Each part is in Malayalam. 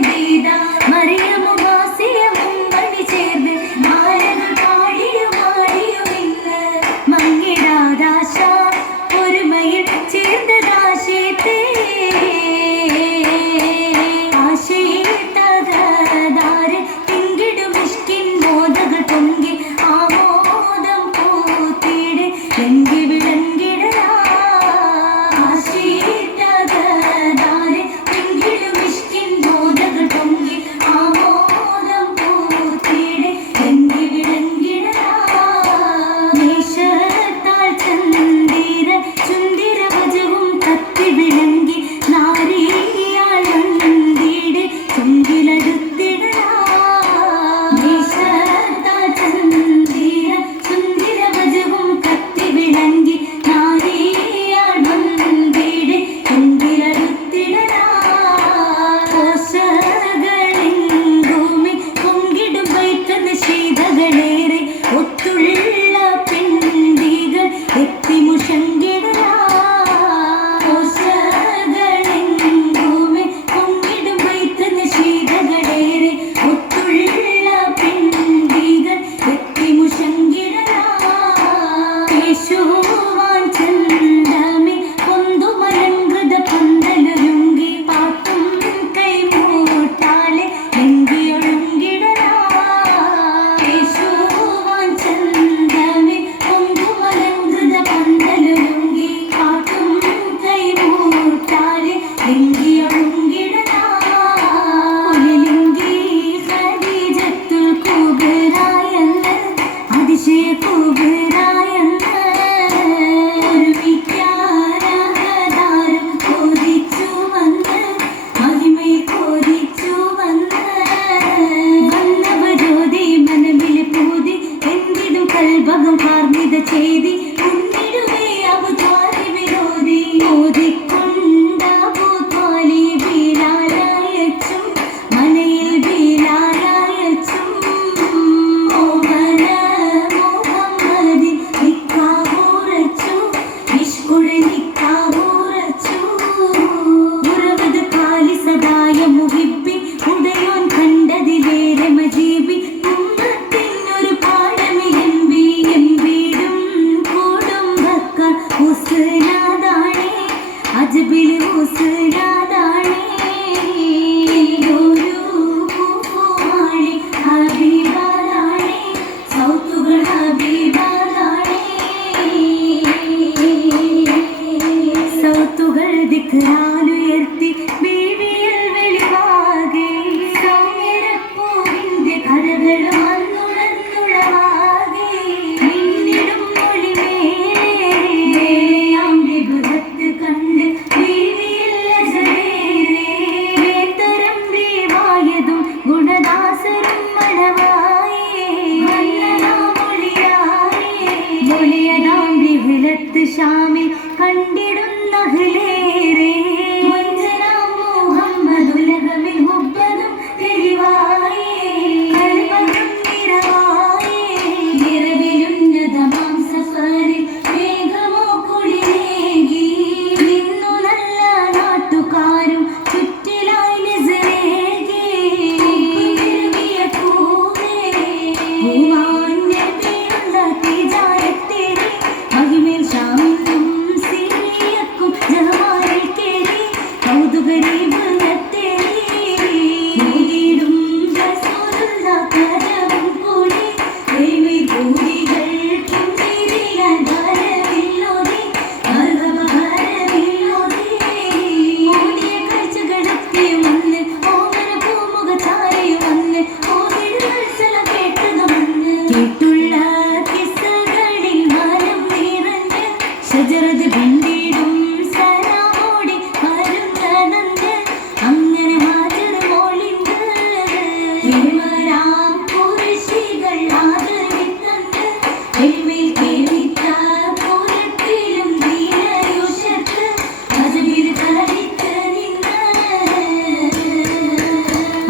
Vida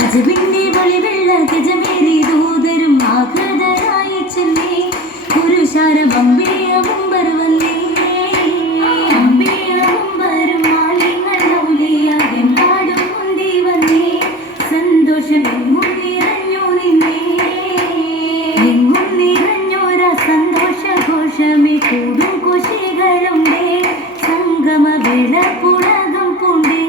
അജബിന്റെ വെളിവെള്ള ഗജമേറി ദൂതരും ആഹ്ലാദരായി ചെന്നേ പുരുഷാരം അമ്പേയവും വരവല്ലേ അമ്പേയവും വരും മാലിങ്ങൾ ഔലിയാകെമ്പാടും മുന്തി വന്നേ സന്തോഷമെങ്ങും നിറഞ്ഞു നിന്നേ എങ്ങും നിറഞ്ഞോരാ സന്തോഷഘോഷമേ കൂടും കുശികളുണ്ടേ സംഗമവേള പുളകം പൂണ്ടേ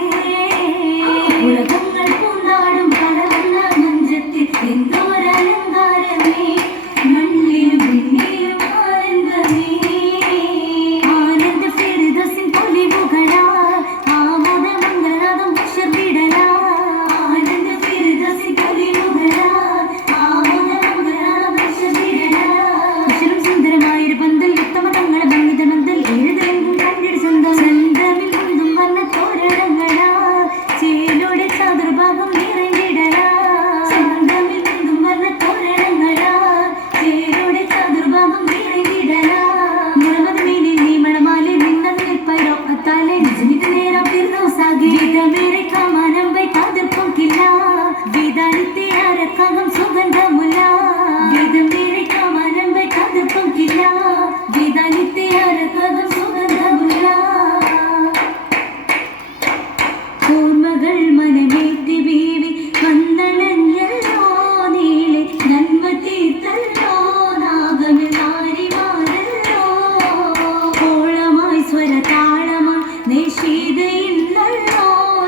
ഉലകങ്ങൾ പൂന്നാടും പടവന്ന മഞ്ചത്തിൽ എന്തോരലങ്കാരമേ മണ്ണിലും പിന്നെയും ആനന്ദമേ ആനന്ദ ഫിർദൗസിൻ പൊലിവുകളാ ആമോദ മംഗളനാദം ഉഷർവിടലാ ആനന്ദ ഫിർദൗസിൻ പൊലിവുകളാ ആമോദ മംഗളനാദം ഉഷർവിടലാ ഉഷരും സുന്ദരമായൊരു പന്തൽ ഉത്തമ തങ്ങളെ ഭംഗിത മന്തൽ എഴുതെങ്കും കണ്ടിട് സ്വന്തം ചന്തമിൽ കൊണ്ടും വന്ന തോരണങ്ങളാ ചേലോടെ ചതുർഭാഗം നിറഞ്ഞിടലാ ചന്തമിൽ കൊണ്ടും വന്ന തോരണങ്ങളാ ചേലോടെ ചതുർഭാഗം നിറഞ്ഞിടലാ മുളമതമേലെ നീ മണമാലെ നിന്നത് നിൽപ്പരോ അത്താലെ നിജമിത് നേരം ഫിർദൗസാകെ വിധമേറെ കാമാനം വൈ കാതിർപ്പൊക്കില്ല വിധാനത്തെ അരക്കാകം സുഗന്ധമുല്ല വിധമേറെ കാമാനം വൈ കാതിർപ്പൊക്കില്ല വിധാനത്തെ അരക്കാകം സുഗന്ധമുല്ല ഓർമ്മകൾ മനമേറ്റി ബീവി വന്ദനഞ്ഞല്ലോ നീളെ നന്മ തീർത്തല്ലോ നാഗമിൽ നാരിമാരല്ലോ ഓളമായി സ്വരതാളമായി നിഷീതയിന്നല്ലോ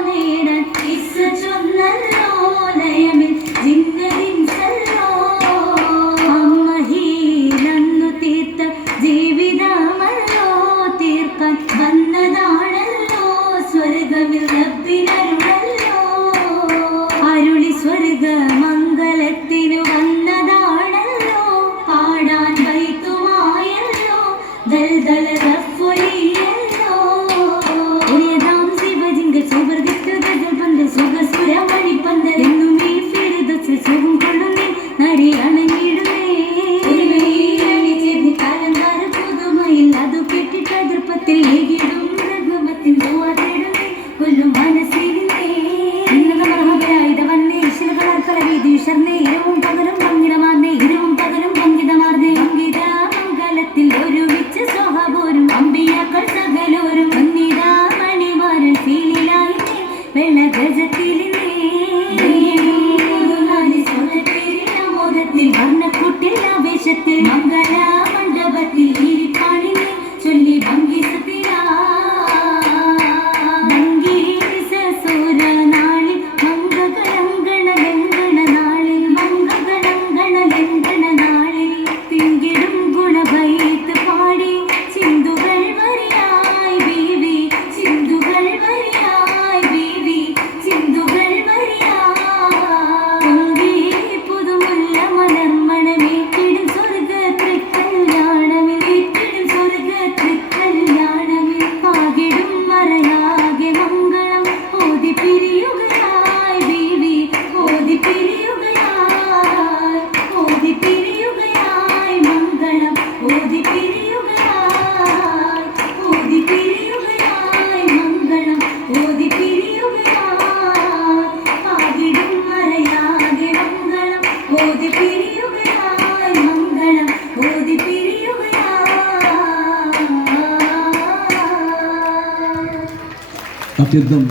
നേടാൻ ഇസ്സ ചൊന്നല്ലോ ലയമിൽ ജിന്നലിൻസല്ലോ അമ്മഹീലന്നു തീർത്ത ജീവിതമല്ലോ തീർക്കാൻ വന്നതാണല്ലോ സ്വർഗമിൽ റബ്ബിനരുളല്ലോ അരുളി സ്വർഗ മംഗളത്തിനു വന്നതാണല്ലോ പാടാൻ വൈത്തുമായല്ലോ ദൽദല റഫ്ഫൊലിയല്ലോ ഉയതാം ശിവജിങ്കൽ സുവർഗത്തു ഗജൽ പന്തൽ സുഖസുര മണിപ്പന്തൽ എന്നും ഈ ഫിർദൗസിൽ സുഖം കൊള്ളുന്നേ നരി അണഞ്ഞിടുന്നേ അണിചേർന്ന് കാലങ്കാര പുതുമയിൽ അതു കെട്ടിട്ട് അതിർപ്പത്തിൽ ഏകിടും രഘുമത്തിൻ ദുആ തേടുന്നേ കൊല്ലും മനസ്സിരുന്നേ ഇന്നത മർഹബരായിത വന്നേ ഇശലുകളാൽ കളവീതി ഉഷർന്നേ ഇരവും പകലും പങ്കിടമാർന്നേ ഇരവും പകലും പങ്കിതമാർന്നേ പങ്കിത മംഗലത്തിൽ ഒരുമിച്ച് സ്വഹപോരും അമ്പിയാക്കൾ സകലോരും വന്നിതാ മണിമാരൻ ഫീലിലായിന്നേ വെള്ള ഗജത്തിലിന്നേ മോദത്തിൽ വർണ്ണക്കുട്ടിൽ ആവേശത്തിൽ മംഗല മണ്ഡപത്തിൽ ഇരിപ്പാണിനെ ചൊല്ലി ഭംഗിസത്തിലാ ഭംഗീസൂര നാളിൽ മംഗളങ്കണ ലംഘണ നാളിൽ മംഗളങ്കണ ലംഘണ നാളിൽ തിങ്കിടും ഗുണഭൈത്ത് പാടി ചിന്തുകൾ വരിയായി ബീവി ചിന്തുകൾ വരിയായി ബീവി ചിന്തുകൾ വരിയായി പുതുമുല്ല മലർമണമേറ്റിടും സ്വർഗത്തിൽ കല്യാണമിൽ ഏറ്റിടും സ്വർഗത്തിൽ കല്യാണമിൽ പാകിടും മറയാകെ മംഗളം ഓതി പിരിയുകയായി ബീവി ഓതി പിരിയുകയായി ഓതി പിരിയുകയായി മംഗളം ഓതി പിരിയുകയായി ഓതി പിരിയുകയായി മംഗളം ഓതി പിരിയുകയായി പാകിടും മറയാകെ മംഗളം ഓതി പിരിയുകയായി മംഗളം ഓതി പിരിയുകയായി അത്യന്തം